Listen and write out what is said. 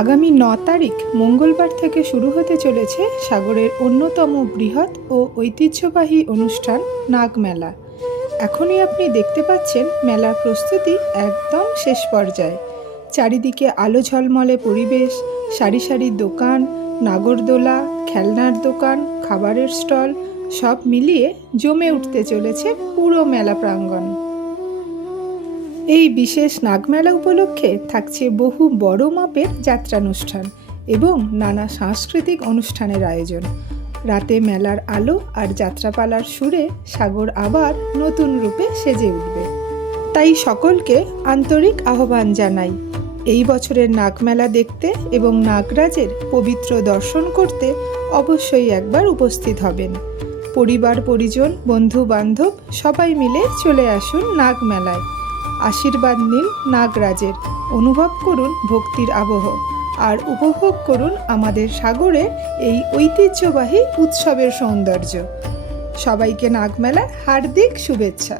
আগামী ৯ তারিখ মঙ্গলবার থেকে শুরু হতে চলেছে সাগরের অন্যতম বৃহৎ ও ঐতিহ্যবাহী অনুষ্ঠান নাগমেলা। এখনই আপনি দেখতে পাচ্ছেন মেলার প্রস্তুতি একদম শেষ পর্যায়ে। চারিদিকে আলো ঝলমলে পরিবেশ, সারি সারি দোকান, নাগরদোলা, খেলনার দোকান, খাবারের স্টল সব মিলিয়ে জমে উঠতে চলেছে পুরো মেলা প্রাঙ্গণ। এই বিশেষ নাগমেলা উপলক্ষে থাকছে বহু বড় মাপের যাত্রানুষ্ঠান এবং নানা সাংস্কৃতিক অনুষ্ঠানের আয়োজন। রাতে মেলার আলো আর যাত্রাপালার সুরে সাগর আবার নতুন রূপে সেজে উঠবে। তাই সকলকে আন্তরিক আহ্বান জানাই, এই বছরের নাগমেলা দেখতে এবং নাগরাজের পবিত্র দর্শন করতে অবশ্যই একবার উপস্থিত হবেন। পরিবার পরিজন, বন্ধু বান্ধব সবাই মিলে চলে আসুন নাগমেলায়। আশীর্বাদ নিন নাগরাজের, অনুভব করুন ভক্তির আবহ আর উপভোগ করুন আমাদের সাগরের এই ঐতিহ্যবাহী উৎসবের সৌন্দর্য। সবাইকে নাগমেলার হার্দিক শুভেচ্ছা।